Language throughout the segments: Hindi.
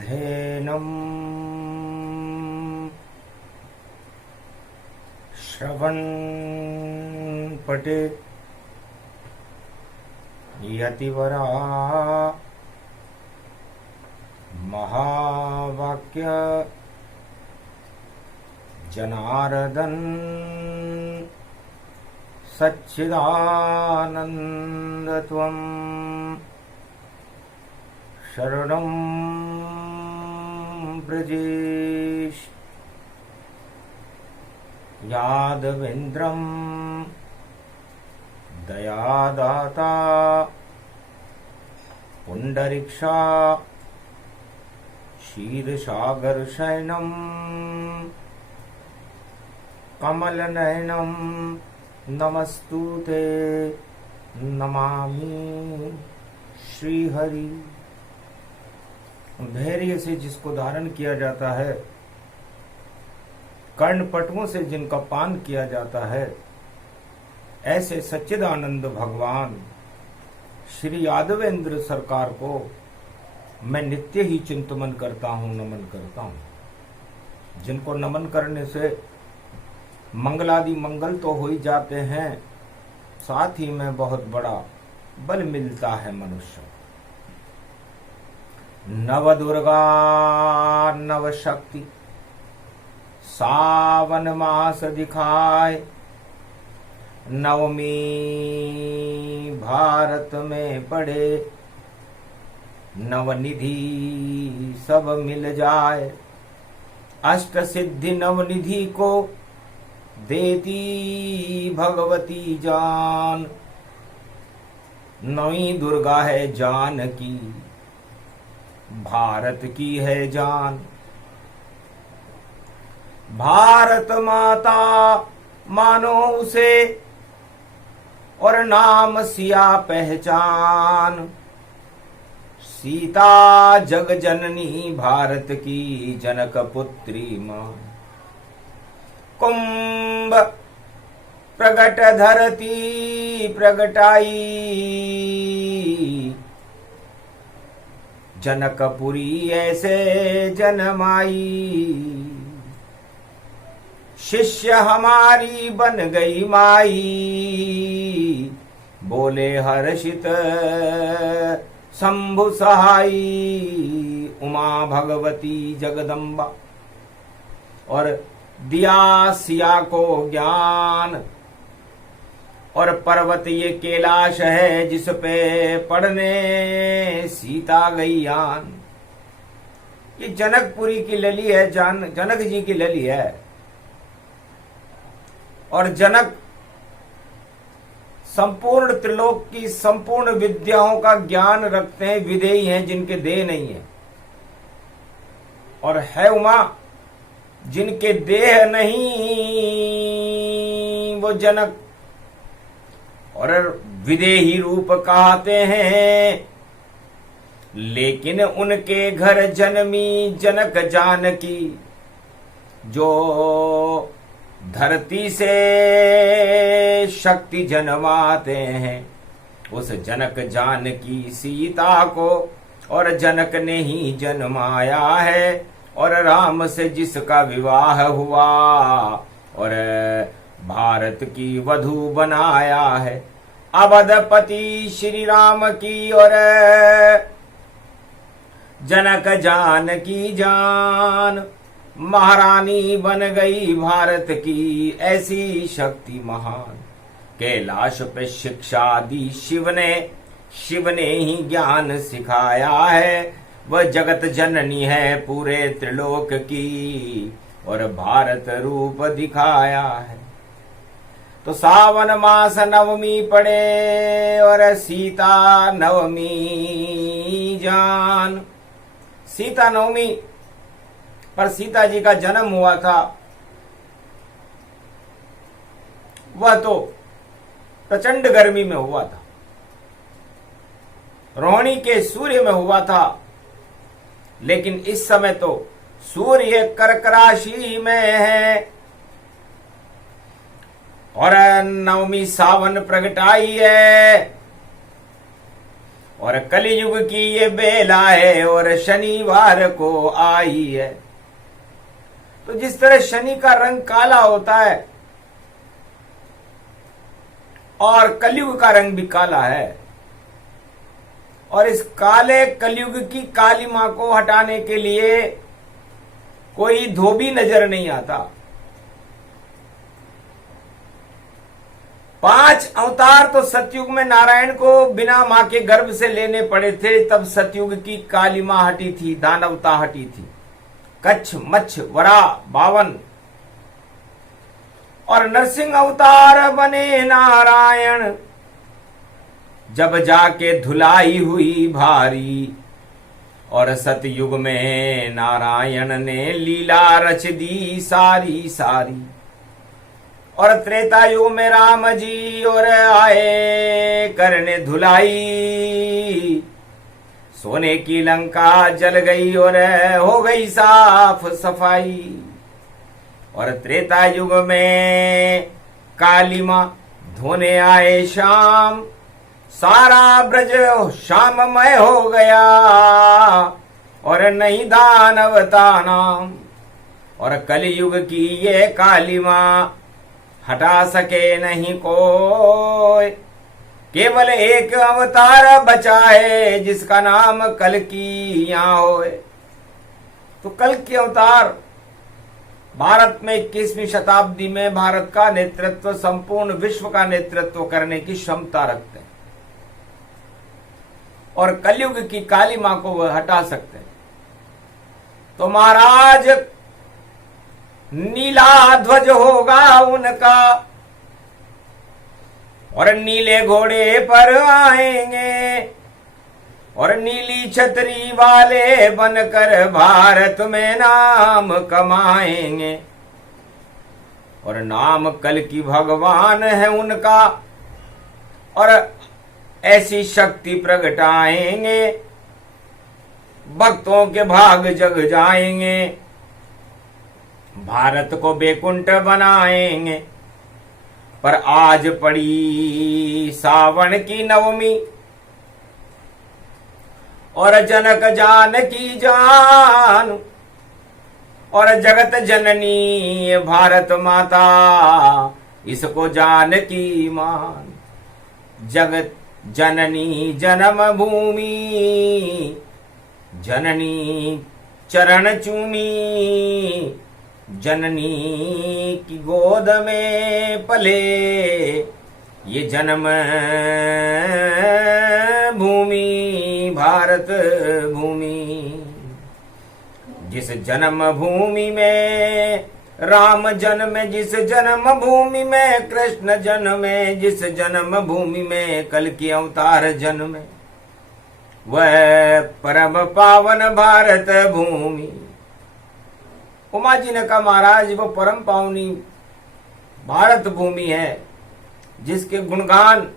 धेनम् श्रवन् पटे यतिवरा महावाक्य जनार्दन सच्चिदानंद त्वं शरणं ब्रजेश यादवेन्द्रं दयादाता पुंडरीक्षा क्षीरसागर शयनम् कमलनयनं नमस्तुते नमामि श्रीहरि। धैर्य से जिसको धारण किया जाता है, कर्णपटुओं से जिनका पान किया जाता है, ऐसे सच्चिदानंद भगवान श्री यादवेंद्र सरकार को मैं नित्य ही चिंतन करता हूँ, नमन करता हूँ। जिनको नमन करने से मंगलादि मंगल तो हो ही जाते हैं, साथ ही में बहुत बड़ा बल मिलता है मनुष्य। नव दुर्गा नव शक्ति सावन मास दिखाए, नवमी भारत में पड़े, नवनिधि सब मिल जाए। अष्ट सिद्धि नवनिधि को देती भगवती जान, नवी दुर्गा है जानकी, भारत की है जान। भारत माता मानो उसे, और नाम सिया पहचान। सीता जग जननी भारत की, जनक पुत्री मां। कुंभ प्रगट धरती प्रगटाई, जनकपुरी ऐसे जनमाई। शिष्य हमारी बन गई माई, बोले हर्षित शंभु सहाई। उमा भगवती जगदम्बा, और दिया सिया को ज्ञान। और पर्वत ये कैलाश है, जिस पे पढ़ने सीता गई आन। ये जनकपुरी की लली है, जनक जी की लली है। और जनक संपूर्ण त्रिलोक की संपूर्ण विद्याओं का ज्ञान रखते हैं, विदेही हैं, जिनके देह नहीं है। और है उमा, जिनके देह नहीं, वो जनक और विदेही रूप कहते हैं। लेकिन उनके घर जन्मी जनक जानकी, जो धरती से शक्ति जन्माते हैं। उस जनक जानकी सीता को और जनक ने ही जन्माया है। और राम से जिसका विवाह हुआ, और भारत की वधू बनाया है। अवधपति श्री राम की, और जनक जानकी जान। महारानी बन गई भारत की, ऐसी शक्ति महान। कैलाश पे शिक्षा दी शिव ने ही ज्ञान सिखाया है। वह जगत जननी है पूरे त्रिलोक की, और भारत रूप दिखाया है। तो सावन मास नवमी पड़े, और सीता नवमी जान। सीता नवमी पर सीता जी का जन्म हुआ था, वह तो प्रचंड गर्मी में हुआ था, रोहिणी के सूर्य में हुआ था। लेकिन इस समय तो सूर्य कर्क राशि में है, और नवमी सावन प्रगटाई है। और कलयुग की ये बेला है और शनिवार को आई है। तो जिस तरह शनि का रंग काला होता है और कलयुग का रंग भी काला है, और इस काले कलयुग की काली मां को हटाने के लिए कोई धोबी नजर नहीं आता। 5 अवतार तो सतयुग में नारायण को बिना मां के गर्भ से लेने पड़े थे, तब सतयुग की काली मां हटी थी, दानवता हटी थी। कच्छ, मच्छ, वरा, बावन और नरसिंह अवतार बने नारायण, जब जाके धुलाई हुई भारी। और सतयुग में नारायण ने लीला रच दी सारी सारी। और त्रेता युग में राम जी और आए करने धुलाई। सोने की लंका जल गई और हो गई साफ सफाई। और त्रेता युग में काली मां धोने आए शाम, सारा ब्रज श्याममय हो गया और नहीं दानवता नाम। और कलयुग की ये काली मां हटा सके नहीं कोई, केवल एक अवतार बचा है जिसका नाम कल्कि यहाँ होए। तो कल्कि अवतार भारत में 21वीं शताब्दी में भारत का नेतृत्व, संपूर्ण विश्व का नेतृत्व करने की क्षमता रखते हैं और कलयुग की काली मां को वह हटा सकते हैं। तो महाराज नीला ध्वज होगा उनका और नीले घोड़े पर आएंगे और नीली छतरी वाले बनकर भारत में नाम कमाएंगे। और नाम कल्कि भगवान है उनका और ऐसी शक्ति प्रगटाएंगे, भक्तों के भाग जग जाएंगे, भारत को बैकुंठ बनाएंगे। पर आज पड़ी सावन की नवमी और जनक जानकी जान और जगत जननी भारत माता, इसको जानकी मान। जगत जननी जन्म भूमि, जननी चरण चूमी, जननी की गोद में पले ये जन्म भूमि भारत भूमि। जिस जन्म भूमि में राम जन्मे, जिस जन्म भूमि में कृष्ण जन्मे, जिस जन्म भूमि में कल्कि अवतार जन्मे, वह परम पावन भारत भूमि। उमा जी ने कहा महाराज वो परम पावनी भारत भूमि है जिसके गुणगान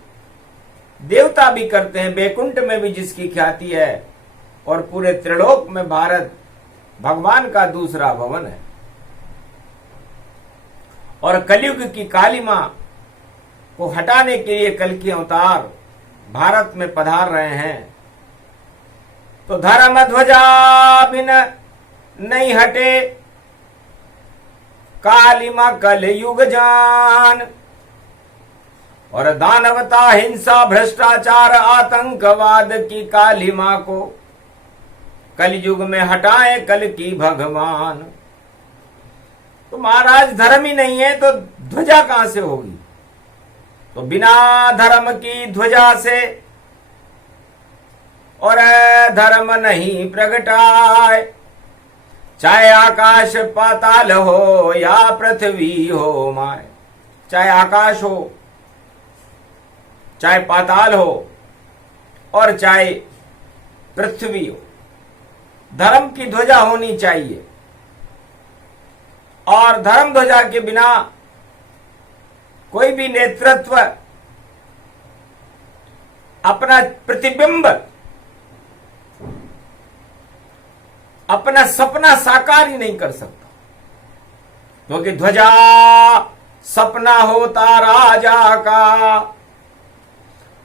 देवता भी करते हैं, बैकुंठ में भी जिसकी ख्याति है और पूरे त्रिलोक में भारत भगवान का दूसरा भवन है। और कलयुग की काली मां को हटाने के लिए कल्कि अवतार भारत में पधार रहे हैं। तो धर्म ध्वजा बिन नहीं हटे काली मां कलयुग जान। और दानवता, हिंसा, भ्रष्टाचार, आतंकवाद की काली मां को कलयुग में हटाए कल्कि भगवान। तो महाराज धर्म ही नहीं है तो ध्वजा कहां से होगी? तो बिना धर्म की ध्वजा से और धर्म नहीं प्रगटाए, चाहे आकाश पाताल हो या पृथ्वी हो माए। चाहे आकाश हो, चाहे पाताल हो और चाहे पृथ्वी हो, धर्म की ध्वजा होनी चाहिए। और धर्म ध्वजा के बिना कोई भी नेतृत्व अपना प्रतिबिंब, अपना सपना साकार ही नहीं कर सकता, क्योंकि ध्वजा सपना होता राजा का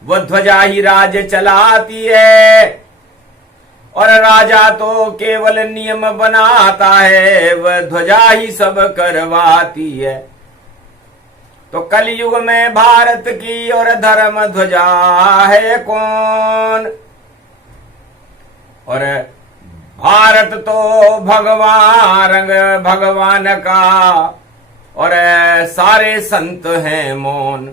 वो ध्वजा ही राज चलाती है, और राजा तो केवल नियम बनाता है, वह ध्वजा ही सब करवाती है। तो कलयुग में भारत की और धर्म ध्वजा है कौन? और भारत तो भगवान रंग भगवान का, और सारे संत हैं मौन,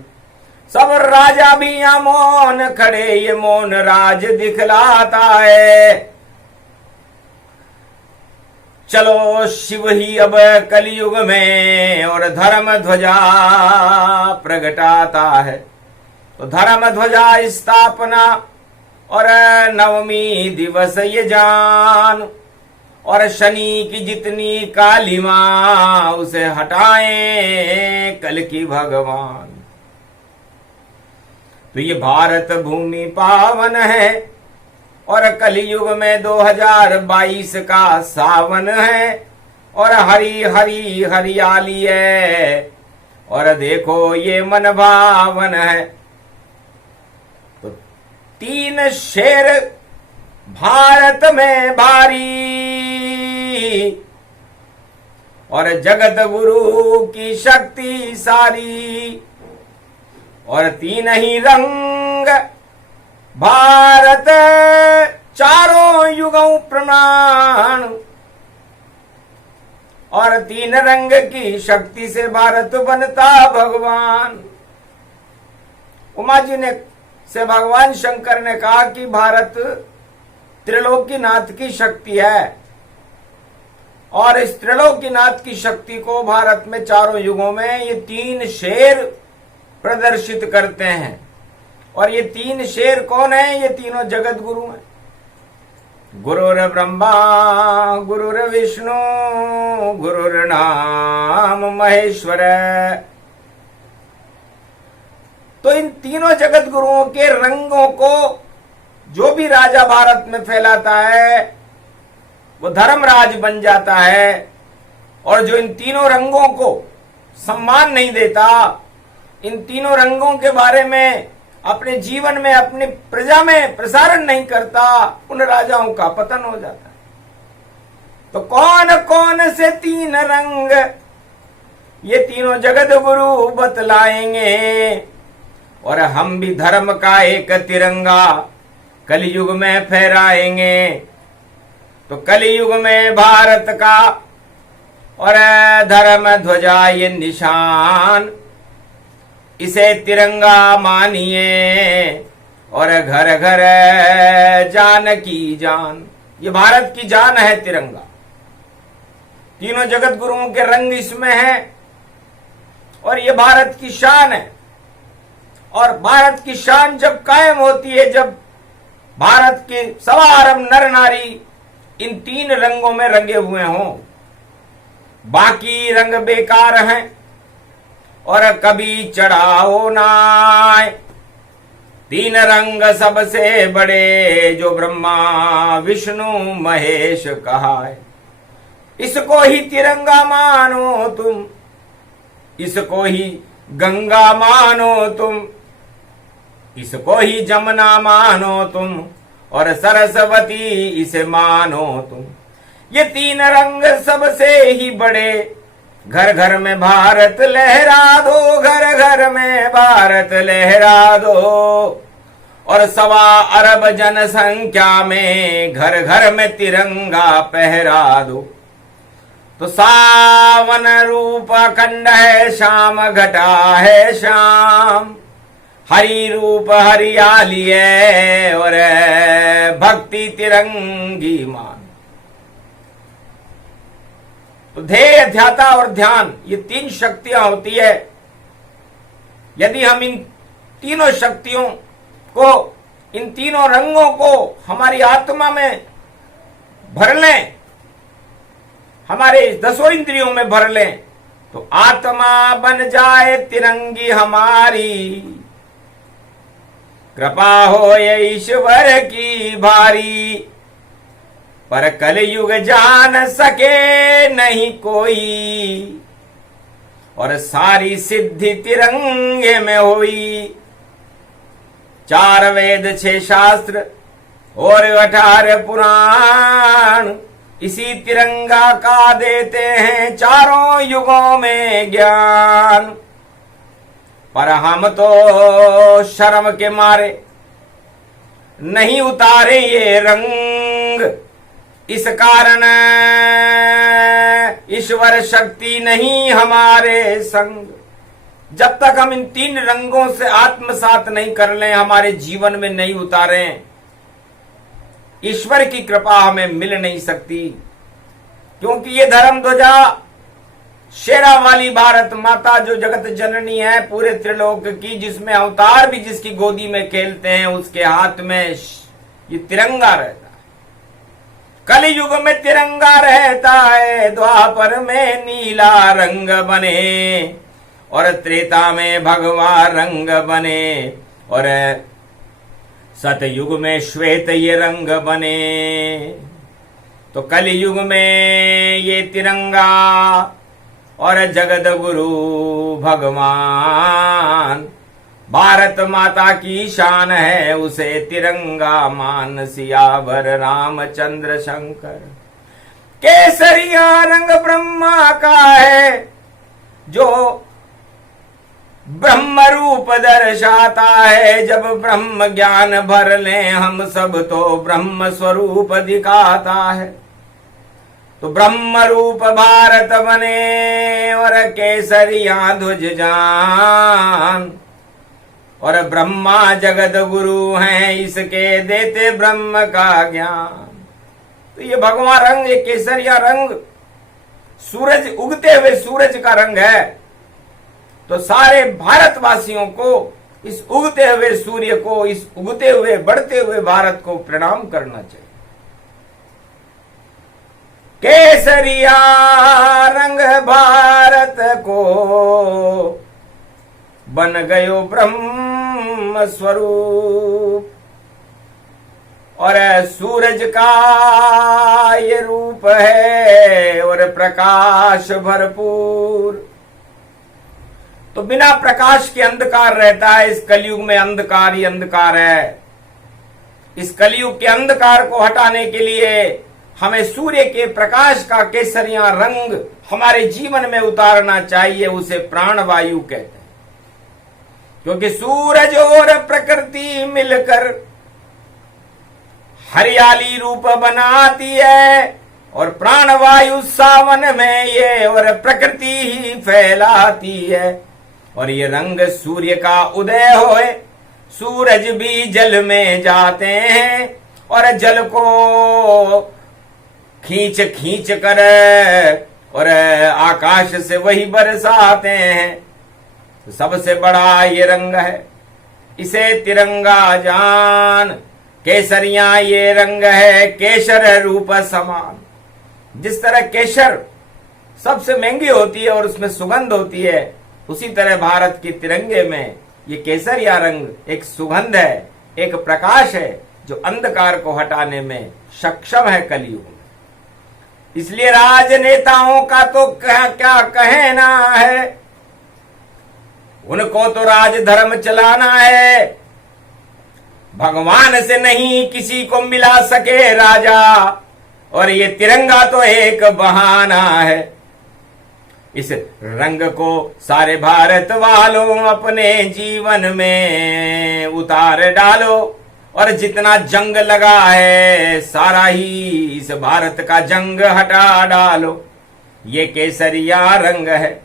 सब राजा भी यहाँ मौन खड़े, ये मौन राज दिखलाता है। चलो शिव ही अब कलयुग में और धर्म ध्वजा प्रगटाता है। तो धर्म ध्वजा स्थापना और नवमी दिवस ये जान, और शनि की जितनी कालिमा उसे हटाएं कल की भगवान। तो ये भारत भूमि पावन है, और कलयुग में 2022 का सावन है, और हरी हरी हरियाली है, और देखो ये मन भावन है। तो 3 शेर भारत में भारी, और जगत गुरु की शक्ति सारी, और 3 ही रंग भारत चारों युगों प्रमाण, और 3 रंग की शक्ति से भारत बनता भगवान। उमा जी ने से भगवान शंकर ने कहा कि भारत त्रिलोकीनाथ की शक्ति है, और इस त्रिलोकीनाथ की शक्ति को भारत में चारों युगों में ये 3 शेर प्रदर्शित करते हैं। और ये 3 शेर कौन है? ये तीनों जगत गुरु हैं। गुरुर ब्रह्मा गुरुर विष्णु गुरुर्नाम महेश्वर। तो इन तीनों जगत गुरुओं के रंगों को जो भी राजा भारत में फैलाता है वो धर्मराज बन जाता है, और जो इन तीनों रंगों को सम्मान नहीं देता, इन तीनों रंगों के बारे में अपने जीवन में अपनी प्रजा में प्रसारण नहीं करता, उन राजाओं का पतन हो जाता है। तो कौन कौन से 3 रंग ये तीनों जगत गुरु बतलाएंगे, और हम भी धर्म का एक तिरंगा कलयुग में फहराएंगे। तो कलयुग में भारत का और धर्म ध्वजा ये निशान, इसे तिरंगा मानिए, और घर घर जान की जान। ये भारत की जान है तिरंगा। तीनों जगत गुरुओं के रंग इसमें है, और ये भारत की शान है। और भारत की शान जब कायम होती है, जब भारत के 1.25 अरब नर नारी इन 3 रंगों में रंगे हुए हों। बाकी रंग बेकार हैं और कभी चढ़ाओ नाय। 3 रंग सबसे बड़े जो ब्रह्मा विष्णु महेश कहा है, इसको ही तिरंगा मानो तुम, इसको ही गंगा मानो तुम, इसको ही जमुना मानो तुम, और सरस्वती इसे मानो तुम। ये 3 रंग सबसे ही बड़े। घर घर में भारत लहरा दो, घर घर में भारत लहरा दो, और 1.25 अरब जनसंख्या में घर घर में तिरंगा पहरा दो। तो सावन रूप खंड है श्याम, घटा है श्याम, हरि रूप हरियाली है, और भक्ति तिरंगी मान। तो ध्येय, ध्याता और ध्यान, ये 3 शक्तियां होती है। यदि हम इन तीनों शक्तियों को, इन तीनों रंगों को हमारी आत्मा में भर लें, हमारे 10 इंद्रियों में भर लें, तो आत्मा बन जाए तिरंगी हमारी। कृपा हो ये ईश्वर की भारी, पर कलयुग जान सके नहीं कोई, और सारी सिद्धि तिरंगे में हुई। 4 वेद 6 शास्त्र और 18 पुराण इसी तिरंगा का देते हैं चारों युगों में ज्ञान। पर हम तो शर्म के मारे नहीं उतारे ये रंग, इस कारण ईश्वर शक्ति नहीं हमारे संग। जब तक हम इन 3 रंगों से आत्मसात नहीं कर लें, हमारे जीवन में नहीं उतारें, ईश्वर की कृपा हमें मिल नहीं सकती। क्योंकि ये धर्म ध्वजा शेरा वाली भारत माता जो जगत जननी है पूरे त्रिलोक की, जिसमें अवतार भी जिसकी गोदी में खेलते हैं, उसके हाथ में ये तिरंगा रहता है। कलयुग में तिरंगा रहता है, द्वापर में नीला रंग बने और त्रेता में भगवा रंग बने और सतयुग में श्वेत ये रंग बने। तो कलयुग में ये तिरंगा और जगत गुरु भगवान भारत माता की शान है, उसे तिरंगा मान। सियावर रामचंद्र शंकर। केसरिया रंग ब्रह्मा का है जो ब्रह्म रूप दर्शाता है। जब ब्रह्म ज्ञान भर लें हम सब तो ब्रह्म स्वरूप दिखाता है। तो ब्रह्म रूप भारत बने और केसरिया ध्वज जान और ब्रह्मा जगत गुरु हैं, इसके देते ब्रह्म का ज्ञान। तो ये भगवा रंग, ये केसरिया रंग सूरज, उगते हुए सूरज का रंग है। तो सारे भारतवासियों को इस उगते हुए सूर्य को, इस उगते हुए बढ़ते हुए भारत को प्रणाम करना चाहिए। केसरिया रंग भारत को बन गयो ब्रह्म स्वरूप और सूरज का ये रूप है और प्रकाश भरपूर। तो बिना प्रकाश के अंधकार रहता है। इस कलयुग में अंधकार ही अंधकार है। इस कलयुग के अंधकार को हटाने के लिए हमें सूर्य के प्रकाश का केसरिया रंग हमारे जीवन में उतारना चाहिए। उसे प्राणवायु कहते हैं, क्योंकि सूरज और प्रकृति मिलकर हरियाली रूप बनाती है और प्राणवायु सावन में ये और प्रकृति ही फैलाती है। और ये रंग सूर्य का उदय होए, सूरज भी जल में जाते हैं और जल को खींच खींच कर और आकाश से वही बरसाते हैं। तो सबसे बड़ा ये रंग है, इसे तिरंगा जान। केसरिया ये रंग है केशर रूप समान। जिस तरह केशर सबसे महंगी होती है और उसमें सुगंध होती है, उसी तरह भारत के तिरंगे में ये केसरिया रंग एक सुगंध है, एक प्रकाश है जो अंधकार को हटाने में सक्षम है कलयुग में। इसलिए राजनेताओं का तो क्या कहना है, उनको तो राजधर्म चलाना है। भगवान से नहीं किसी को मिला सके राजा, और ये तिरंगा तो एक बहाना है। इस रंग को सारे भारत वालों अपने जीवन में उतार डालो और जितना जंग लगा है सारा ही इस भारत का जंग हटा डालो। ये केसरिया रंग है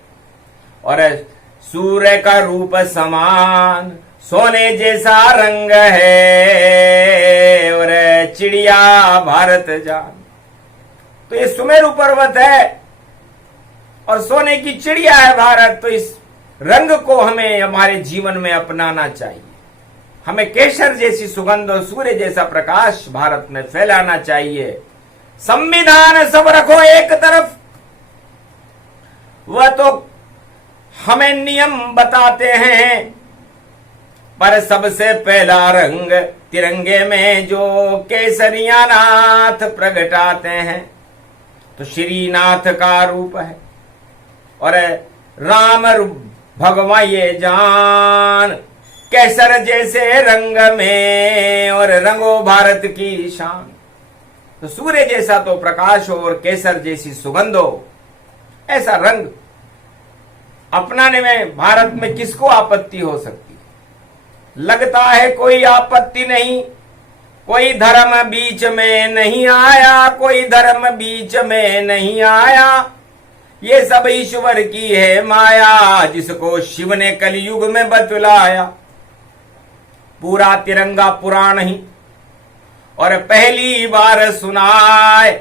और सूर्य का रूप समान सोने जैसा रंग है और चिड़िया भारत जान। तो ये सुमेरु पर्वत है और सोने की चिड़िया है भारत। तो इस रंग को हमें हमारे जीवन में अपनाना चाहिए। हमें केसर जैसी सुगंध और सूर्य जैसा प्रकाश भारत में फैलाना चाहिए। संविधान सब रखो एक तरफ, वह तो हमें नियम बताते हैं, पर सबसे पहला रंग तिरंगे में जो केसरिया नाथ प्रगटाते हैं तो श्रीनाथ का रूप है और राम भगवान ये जान। केसर जैसे रंग में और रंगो भारत की शान। तो सूर्य जैसा तो प्रकाश हो और केसर जैसी सुगंध हो, ऐसा रंग अपनाने में भारत में किसको आपत्ति हो सकती है? लगता है कोई आपत्ति नहीं, कोई धर्म बीच में नहीं आया, कोई धर्म बीच में नहीं आया। ये सब ईश्वर की है माया, जिसको शिव ने कलयुग में बतलाया। पूरा तिरंगा पुराण ही और पहली बार सुनाए,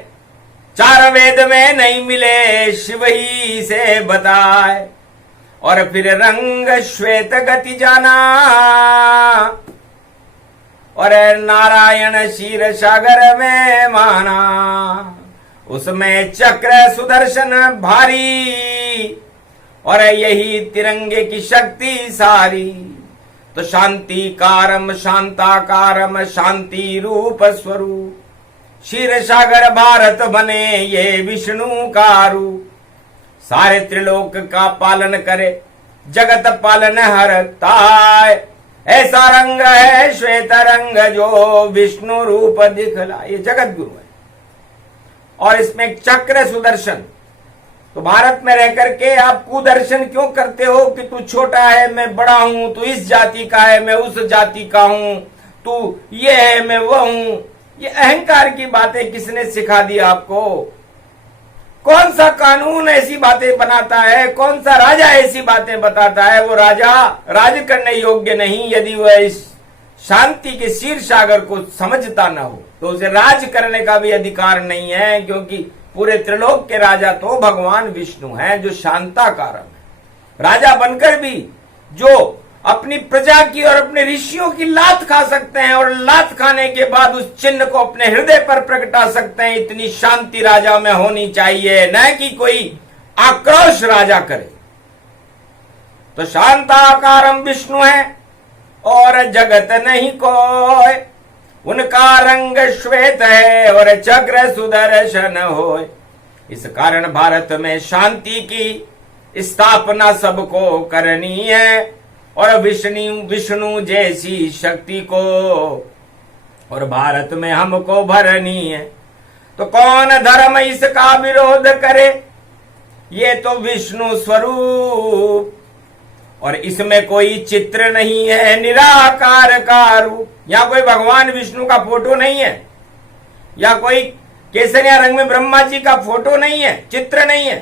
चार वेद में नहीं मिले शिव ही से बताए। और फिर रंग श्वेत गति जाना और नारायण क्षीर सागर में माना। उसमें चक्र सुदर्शन भारी और यही तिरंगे की शक्ति सारी। तो शांति कारम शांताकारम शांति रूप स्वरूप, क्षीर सागर भारत बने ये विष्णु का रूप। सारे त्रिलोक का पालन करे, जगत पालन हरताय। ऐसा रंग है श्वेत रंग जो विष्णु रूप दिखला। ये जगत गुरु है और इसमें एक चक्र सुदर्शन। तो भारत में रह करके आप कुदर्शन क्यों करते हो कि तू छोटा है मैं बड़ा हूं, तू इस जाति का है मैं उस जाति का हूं, तू ये है मैं वो हूं। ये अहंकार की बातें किसने सिखा दी आपको? कौन सा कानून ऐसी बातें बनाता है? कौन सा राजा ऐसी बातें बताता है? वो राजा राज करने योग्य नहीं यदि वह इस शांति के क्षीर सागर को समझता न हो, तो उसे राज करने का भी अधिकार नहीं है, क्योंकि पूरे त्रिलोक के राजा तो भगवान विष्णु हैं जो शांताकारम है। राजा बनकर भी जो अपनी प्रजा की और अपने ऋषियों की लात खा सकते हैं और लात खाने के बाद उस चिन्ह को अपने हृदय पर प्रगटा सकते हैं, इतनी शांति राजा में होनी चाहिए, न कि कोई आक्रोश राजा करे। तो शांताकारम विष्णु है और जगत नहीं कोई। उनका रंग श्वेत है और चक्र सुदर्शन हो। इस कारण भारत में शांति की स्थापना सबको करनी है और विष्णु जैसी शक्ति को और भारत में हमको भरनी है। तो कौन धर्म इसका विरोध करे? ये तो विष्णु स्वरूप और इसमें कोई चित्र नहीं है, निराकार का रूप। यहाँ कोई भगवान विष्णु का फोटो नहीं है, या कोई केसरिया रंग में ब्रह्मा जी का फोटो नहीं है, चित्र नहीं है।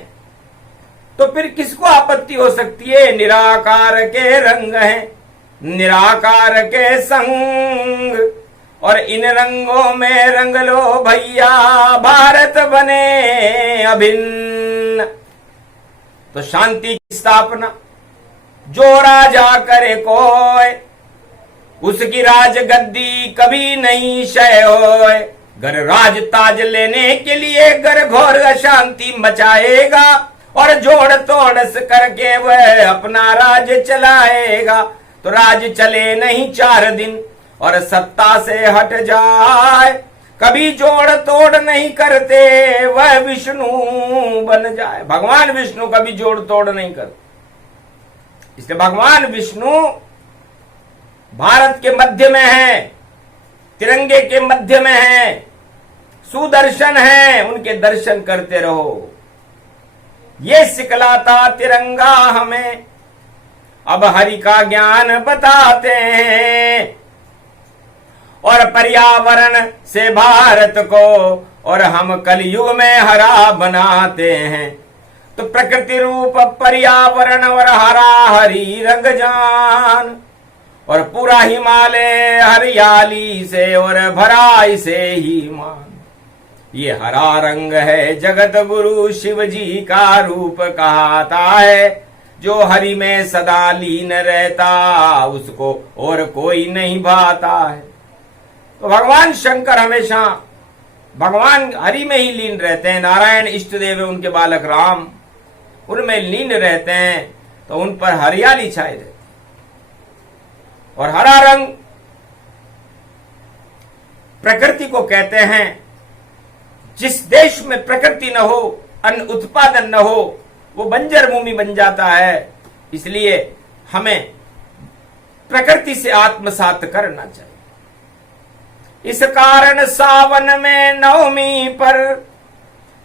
तो फिर किसको आपत्ति हो सकती है? निराकार के रंग हैं, निराकार के संग, और इन रंगों में रंग लो भैया भारत बने अभिन्न। तो शांति की स्थापना जो राजा करे कोय, उसकी राज गद्दी कभी नहीं क्षय होए। घर राज ताज लेने के लिए घर घोर अशांति मचाएगा और जोड़ तोड़ करके वह अपना राज चलाएगा। तो राज चले नहीं 4 दिन और सत्ता से हट जाए, कभी जोड़ तोड़ नहीं करते वह विष्णु बन जाए। भगवान विष्णु कभी जोड़ तोड़ नहीं करते, इसलिए भगवान विष्णु भारत के मध्य में है, तिरंगे के मध्य में है, सुदर्शन है, उनके दर्शन करते रहो। ये सिखलाता तिरंगा हमें अब हरि का ज्ञान बताते हैं और पर्यावरण से भारत को और हम कलयुग में हरा बनाते हैं। तो प्रकृति रूप पर्यावरण और हरा हरी रंग जान और पूरा हिमालय हरियाली से और भरा इसे ही मान। ये हरा रंग है जगत गुरु शिव जी का रूप कहता है, जो हरि में सदा लीन रहता उसको और कोई नहीं भाता है। तो भगवान शंकर हमेशा भगवान हरि में ही लीन रहते हैं। नारायण इष्ट देव है, उनके बालक राम उनमें लीन रहते हैं, तो उन पर हरियाली छाए रहती। और हरा रंग प्रकृति को कहते हैं। जिस देश में प्रकृति न हो, अन्न उत्पादन न हो, वो बंजर भूमि बन जाता है। इसलिए हमें प्रकृति से आत्मसात करना चाहिए। इस कारण सावन में नवमी पर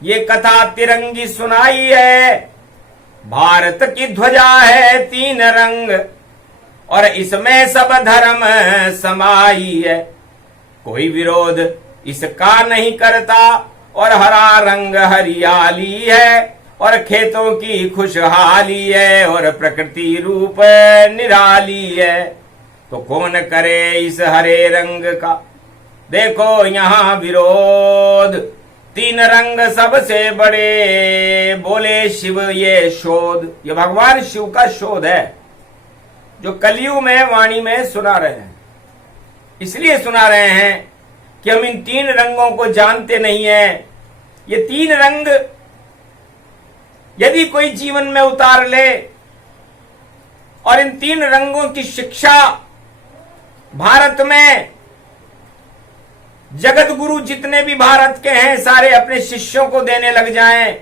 ये कथा तिरंगी सुनाई है। भारत की ध्वजा है 3 रंग और इसमें सब धर्म समाई है। कोई विरोध इसका नहीं करता और हरा रंग हरियाली है और खेतों की खुशहाली है और प्रकृति रूप निराली है। तो कौन करे इस हरे रंग का, देखो यहाँ विरोध। 3 रंग सबसे बड़े, बोले शिव ये शोध। ये भगवान शिव का शोध है जो कलयुग में वाणी में सुना रहे हैं। इसलिए सुना रहे हैं कि हम इन 3 रंगों को जानते नहीं है। ये 3 रंग यदि कोई जीवन में उतार ले और इन 3 रंगों की शिक्षा भारत में जगत गुरु जितने भी भारत के हैं सारे अपने शिष्यों को देने लग जाएं,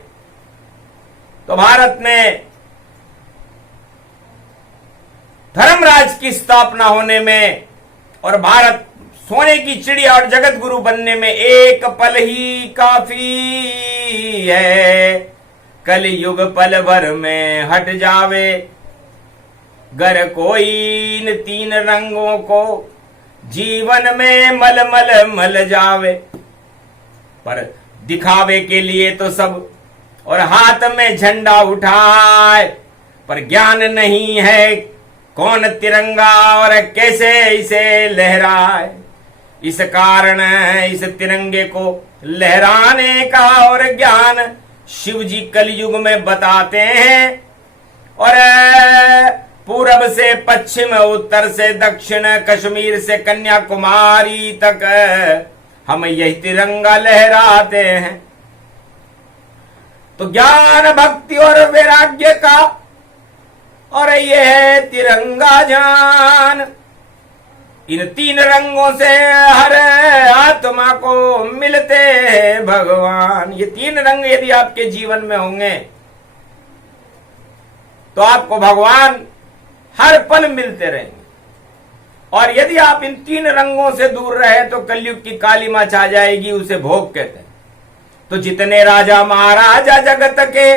तो भारत में धर्मराज की स्थापना होने में और भारत सोने की चिड़िया और जगत गुरु बनने में एक पल ही काफी है। कलयुग पल भर में हट जावे, गर कोई इन 3 रंगों को जीवन में मल मल मल जावे। पर दिखावे के लिए तो सब और हाथ में झंडा उठाए, पर ज्ञान नहीं है कौन तिरंगा और कैसे इसे लहराए। इस कारण इस तिरंगे को लहराने का और ज्ञान शिव जी कलयुग में बताते हैं। और पूरब से पश्चिम, उत्तर से दक्षिण, कश्मीर से कन्याकुमारी तक हम यही तिरंगा लहराते हैं। तो ज्ञान भक्ति और वैराग्य का और ये है तिरंगा जान। इन 3 रंगों से हर आत्मा को मिलते हैं भगवान। ये 3 रंग यदि आपके जीवन में होंगे तो आपको भगवान हर पल मिलते रहेंगे। और यदि आप इन 3 रंगों से दूर रहे तो कलयुग की काली मां छा जाएगी, उसे भोग कहते हैं। तो जितने राजा महाराजा जगत के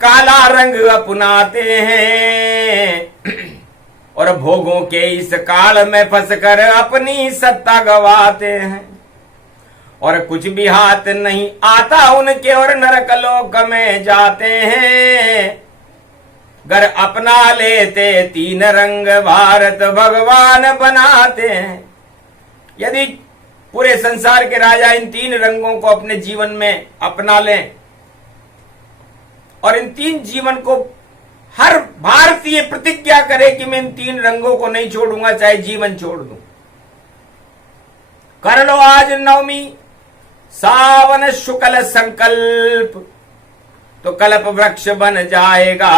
काला रंग अपनाते हैं और भोगों के इस काल में फंसकर अपनी सत्ता गवाते हैं। और कुछ भी हाथ नहीं आता उनके और नरक लोक में जाते हैं। घर अपना लेते 3 रंग भारत भगवान बनाते हैं। यदि पूरे संसार के राजा इन 3 रंगों को अपने जीवन में अपना लें और इन 3 जीवन को हर भारतीय प्रतिज्ञा करे कि मैं इन 3 रंगों को नहीं छोड़ूंगा, चाहे जीवन छोड़ दूं। कर लो आज नवमी सावन शुक्ल संकल्प, तो कल्प वृक्ष बन जाएगा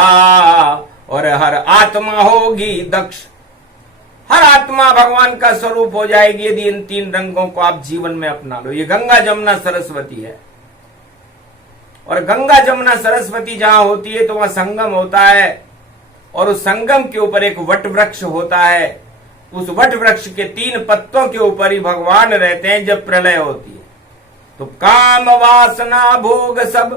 और हर आत्मा होगी दक्ष। हर आत्मा भगवान का स्वरूप हो जाएगी यदि इन 3 रंगों को आप जीवन में अपना लो। ये गंगा जमुना सरस्वती है और गंगा जमुना सरस्वती जहां होती है तो वहां संगम होता है और उस संगम के ऊपर एक वट वृक्ष होता है। उस वट वृक्ष के 3 पत्तों के ऊपर ही भगवान रहते हैं जब प्रलय होती है। तो काम वासना भोग सब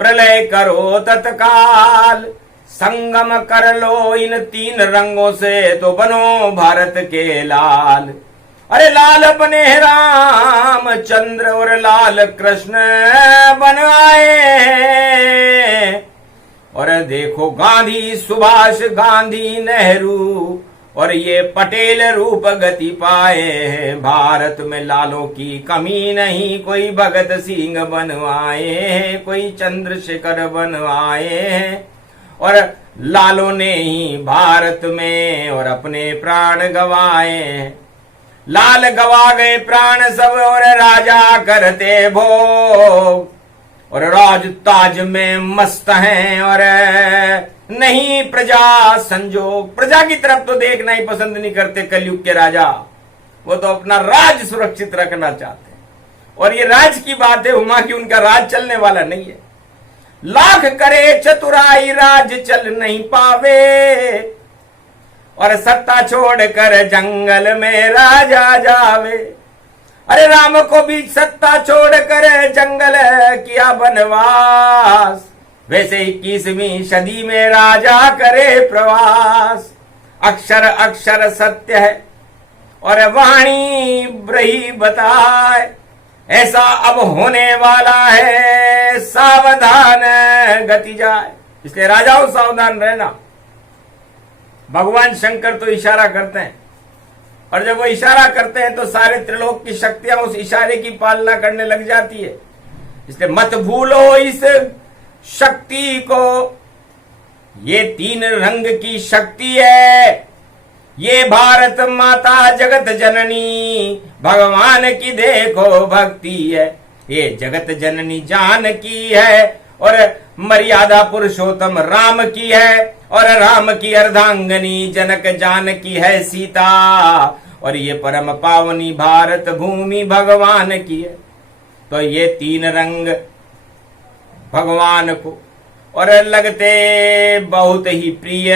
प्रलय करो तत्काल, संगम कर लो इन 3 रंगों से तो बनो भारत के लाल। अरे लाल बने रामचंद्र और लाल कृष्ण बन आए। और देखो गांधी, सुभाष, गांधी, नेहरू और ये पटेल रूप गति पाए हैं। भारत में लालों की कमी नहीं, कोई भगत सिंह बनवाए हैं, कोई चंद्रशेखर बनवाए हैं। और लालों ने ही भारत में और अपने प्राण गवाए हैं। लाल गवा गए प्राण सब और राजा करते भोग और राज ताज में मस्त हैं और नहीं प्रजा संजोग। प्रजा की तरफ तो देखना ही पसंद नहीं करते कलयुग के राजा, वो तो अपना राज सुरक्षित रखना चाहते हैं। और ये राज की बात है हुमा कि उनका राज चलने वाला नहीं है। लाख करे चतुराई राज चल नहीं पावे और सत्ता छोड़कर जंगल में राजा जावे। अरे राम को भी सत्ता छोड़कर जंगल किया बनवास, वैसे 21वीं सदी में राजा करे प्रवास। अक्षर अक्षर सत्य है और वाणी ब्रही बताए, ऐसा अब होने वाला है, सावधान गति जाए। इसलिए राजाओं सावधान रहना। भगवान शंकर तो इशारा करते हैं, और जब वो इशारा करते हैं तो सारे त्रिलोक की शक्तियां उस इशारे की पालना करने लग जाती है। इसलिए मत भूलो इस शक्ति को, ये 3 रंग की शक्ति है। ये भारत माता जगत जननी, भगवान की देखो भक्ति है। ये जगत जननी जानकी है, और मर्यादा पुरुषोत्तम राम की है, और राम की अर्धांगनी जनक जानकी है सीता, और ये परम पावनी भारत भूमि भगवान की है। तो ये 3 रंग भगवान को और लगते बहुत ही प्रिय,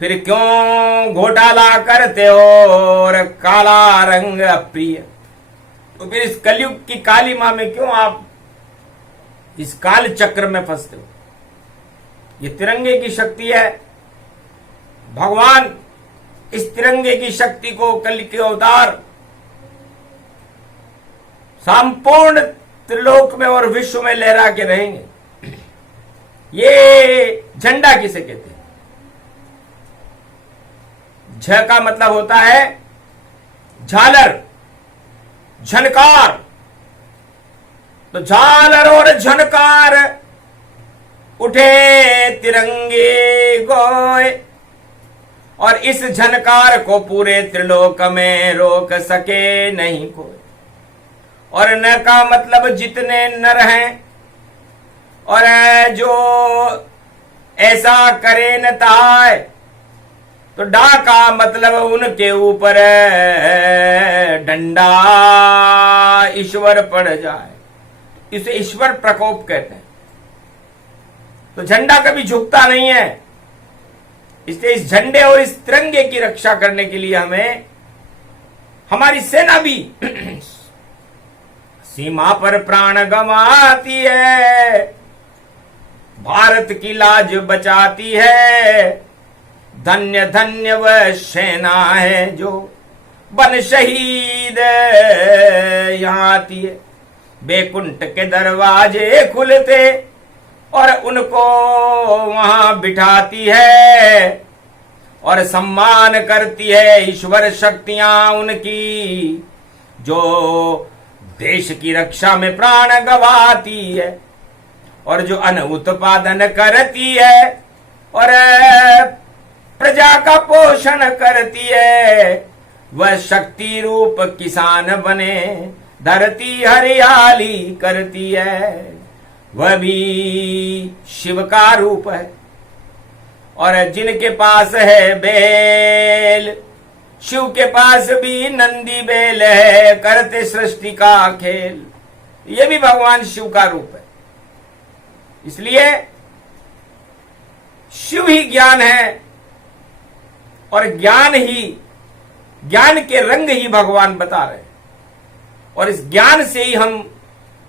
फिर क्यों घोटाला करते हो और काला रंग अप्रिय। तो फिर इस कलयुग की काली मां में क्यों आप इस काल चक्र में फंसते हो। ये तिरंगे की शक्ति है। भगवान इस तिरंगे की शक्ति को कल के अवतार संपूर्ण त्रिलोक में और विश्व में लहरा के रहेंगे। ये झंडा किसे कहते हैं? झ का मतलब होता है झालर, झनकार। तो झालर और झनकार उठे तिरंगे गोए, और इस झनकार को पूरे त्रिलोक में रोक सके नहीं कोई। और न का मतलब जितने नर हैं, और जो ऐसा करे न ताय। तो डा का मतलब उनके ऊपर डंडा ईश्वर पड़ जाए, इसे ईश्वर प्रकोप कहते हैं। तो झंडा कभी झुकता नहीं है। इसलिए इस झंडे और इस तिरंगे की रक्षा करने के लिए हमें हमारी सेना भी सीमा पर प्राण गंवाती है, भारत की लाज बचाती है। धन्य धन्य वह सेना है जो बन शहीद यहाँ आती है। बैकुंठ के दरवाजे खुलते और उनको वहां बिठाती है, और सम्मान करती है ईश्वर शक्तियां उनकी, जो देश की रक्षा में प्राण गवाती है, और जो अन्न उत्पादन करती है, और प्रजा का पोषण करती है। वह शक्ति रूप किसान बने, धरती हरियाली करती है। वह भी शिव का रूप है। और जिनके पास है बैल, शिव के पास भी नंदी बैल है, करते सृष्टि का खेल। ये भी भगवान शिव का रूप है। इसलिए शिव ही ज्ञान है, और ज्ञान के रंग ही भगवान बता रहे हैं। और इस ज्ञान से ही हम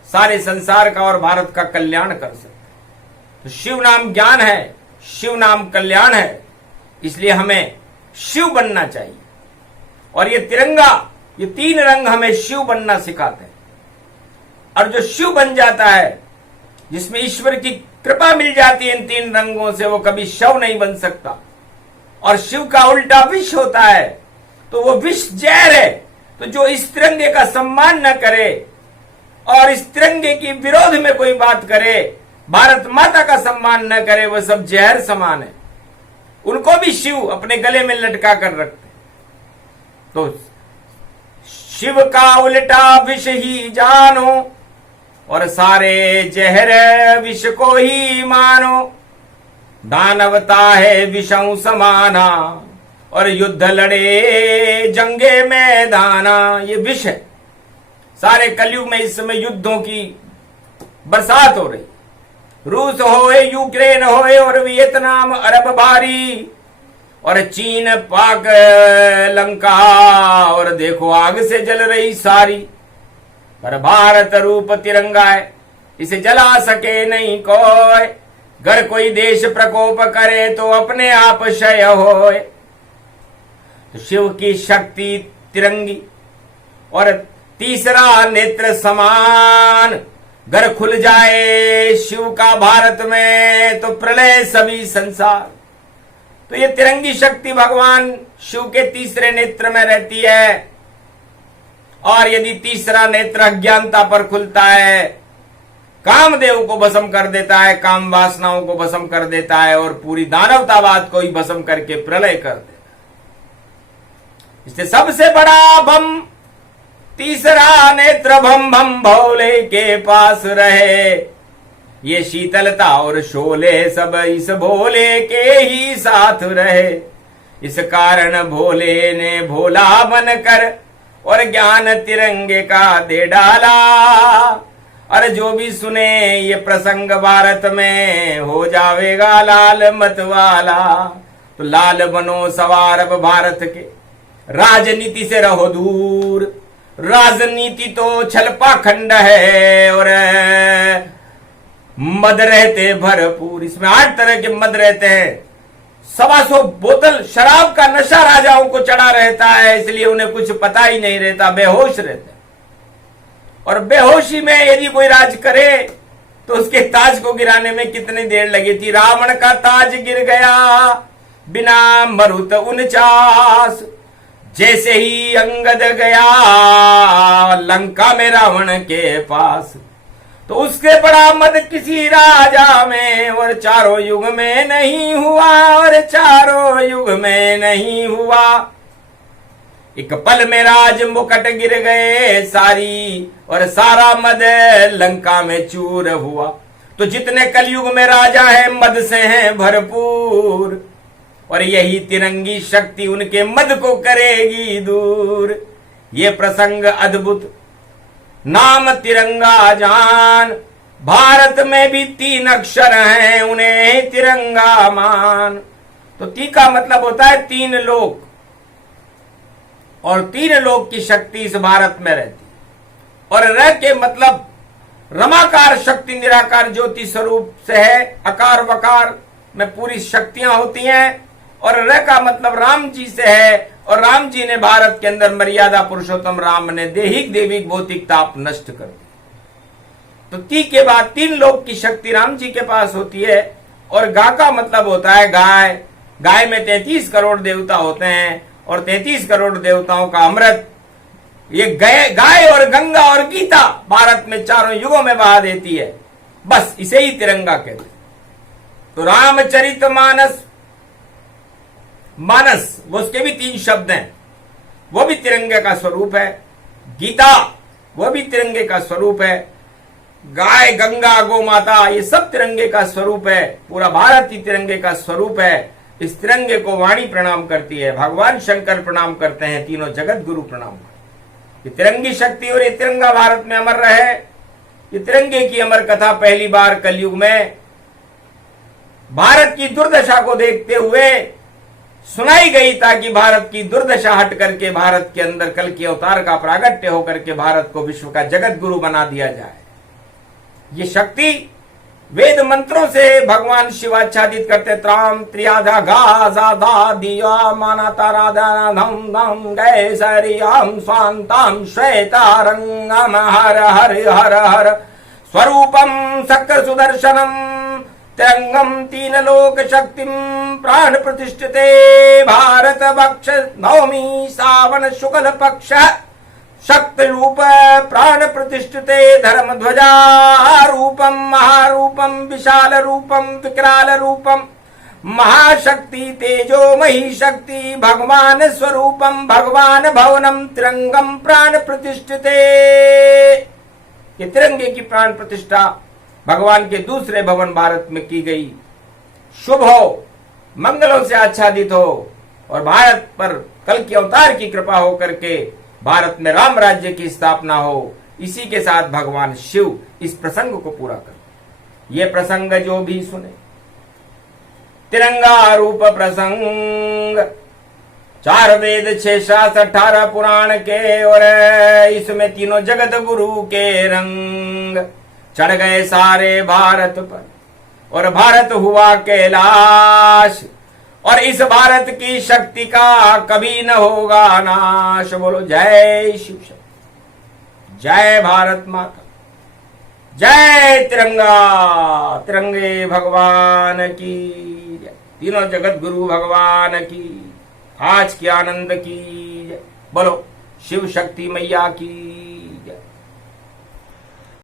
सारे संसार का और भारत का कल्याण कर सकते हैं। तो शिव नाम ज्ञान है, शिव नाम कल्याण है। इसलिए हमें शिव बनना चाहिए। और ये तिरंगा, ये 3 रंग हमें शिव बनना सिखाते हैं। और जो शिव बन जाता है, जिसमें ईश्वर की कृपा मिल जाती है इन 3 रंगों से, वो कभी शव नहीं बन सकता। और शिव का उल्टा विष होता है, तो वो विष जहर है। तो जो इस तिरंगे का सम्मान न करे और इस तिरंगे की विरोध में कोई बात करे, भारत माता का सम्मान न करे, वह सब जहर समान है। उनको भी शिव अपने गले में लटका कर रखते। तो शिव का उल्टा विष ही जानो, और सारे जहर विष को ही मानो। दानवता है विषम समाना, और युद्ध लड़े जंगे मैदाना। ये विष है। सारे कलयुग में इस समय युद्धों की बरसात हो रही। रूस होए, यूक्रेन होए और वियतनाम अरब भारी, और चीन पाक लंका और देखो आग से जल रही सारी, पर भारत रूप तिरंगा है, इसे जला सके नहीं कोई। गर कोई देश प्रकोप करे तो अपने आप क्षय होए। तो शिव की शक्ति तिरंगी और तीसरा नेत्र समान, गर खुल जाए शिव का भारत में तो प्रलय सभी संसार। तो ये तिरंगी शक्ति भगवान शिव के तीसरे नेत्र में रहती है, और यदि तीसरा नेत्र अज्ञानता पर खुलता है, कामदेव को भस्म कर देता है, काम वासनाओं को भस्म कर देता है, और पूरी दानवतावाद को ही भस्म करके प्रलय कर देता है। इससे सबसे बड़ा बम तीसरा नेत्र भम भम भोले के पास रहे। ये शीतलता और शोले सब इस भोले के ही साथ रहे। इस कारण भोले ने भोला बनकर और ज्ञान तिरंगे का दे डाला। और जो भी सुने ये प्रसंग भारत में हो जावेगा लाल मत वाला। तो लाल बनो सवार अब भारत के, राजनीति से रहो दूर। राजनीति तो छल पाखंड है और मद रहते भरपूर। इसमें 8 तरह के मद रहते हैं। 125 बोतल शराब का नशा राजाओं को चढ़ा रहता है, इसलिए उन्हें कुछ पता ही नहीं रहता, बेहोश रहते। और बेहोशी में यदि कोई राज करे तो उसके ताज को गिराने में कितनी देर लगी थी। रावण का ताज गिर गया बिना मरुत 49। जैसे ही अंगद गया लंका में रावण के पास, तो उसके बड़ा मद किसी राजा में और चारों युग में नहीं हुआ, और चारों युग में नहीं हुआ। एक पल में राज मुकट गिर गए सारी, और सारा मद लंका में चूर हुआ। तो जितने कलयुग में राजा हैं मद से हैं भरपूर, और यही तिरंगी शक्ति उनके मद को करेगी दूर। ये प्रसंग अद्भुत, नाम तिरंगा जान। भारत में भी 3 अक्षर हैं, उन्हें तिरंगा मान। तो ती का मतलब होता है 3 लोक, और 3 लोक की शक्ति इस भारत में रहती। और र के मतलब रमाकार शक्ति निराकार ज्योति स्वरूप से है। अकार वकार में पूरी शक्तियां होती हैं। और र का मतलब राम जी से है, और राम जी ने भारत के अंदर मर्यादा पुरुषोत्तम राम ने देहिक देविक भौतिक ताप नष्ट कर दी। तो ती के बाद 3 लोक की शक्ति राम जी के पास होती है। और गा का मतलब होता है गाय। गाय में 33 करोड़ देवता होते हैं, और 33 करोड़ देवताओं का अमृत ये गाय और गंगा और गीता भारत में चारों युगों में बहा देती है। बस इसे ही तिरंगा कहते हैं। तो रामचरित मानस, मानस वो उसके भी 3 शब्द हैं, वो भी तिरंगे का स्वरूप है। गीता वो भी तिरंगे का स्वरूप है। गाय गंगा गौ माता ये सब तिरंगे का स्वरूप है। पूरा भारत ही तिरंगे का स्वरूप है। इस तिरंगे को वाणी प्रणाम करती है, भगवान शंकर प्रणाम करते हैं, तीनों जगत गुरु प्रणाम करते हैं। ये तिरंगी शक्ति और ये तिरंगा भारत में अमर रहे। ये तिरंगे की अमर कथा पहली बार कलयुग में भारत की दुर्दशा को देखते हुए सुनाई गई, ताकि भारत की दुर्दशा हट करके भारत के अंदर कल के अवतार का प्रागट्य होकर के भारत को विश्व का जगत गुरु बना दिया जाए। ये शक्ति वेद मंत्रों से भगवान शिव आच्छादित करते। त्राम त्रियाधा गाजा दा दिया मानाता राधा धम धम गए सरियाम स्वांताम श्वेतारंगम हर हर हर हर स्वरूपम सक्र सुदर्शनम तिरंगम 3 लोक शक्तिम प्राण प्रतिष्ठिते भारत वक्ष नवमी सावन शुक्ल पक्ष शक्ति रूप प्राण प्रतिष्ठिते धर्म ध्वजा रूपम महारूपम विशाल रूपम विकराल रूपम महाशक्ति तेजो मही शक्ति भगवान स्वरूपम भगवान भवनम तिरंगम प्राण प्रतिष्ठिते। ये तिरंगे की प्राण प्रतिष्ठा भगवान के दूसरे भवन भारत में की गई। शुभ हो, मंगलों से आच्छादित हो, और भारत पर कल के अवतार की कृपा हो करके भारत में राम राज्य की स्थापना हो। इसी के साथ भगवान शिव इस प्रसंग को पूरा कर। ये प्रसंग जो भी सुने तिरंगा रूप प्रसंग। 4 वेद 6 शास्त्र 18 पुराण के और इसमें तीनों जगत गुरु के रंग। चढ़ गए सारे भारत पर और भारत हुआ कैलाश, और इस भारत की शक्ति का कभी न होगा नाश। बोलो जय शिव शक्ति, जय भारत माता, जय तिरंगा, तिरंगे भगवान की जय, तीनों जगत गुरु भगवान की, आज के आनंद की जय। बोलो शिव शक्ति मैया की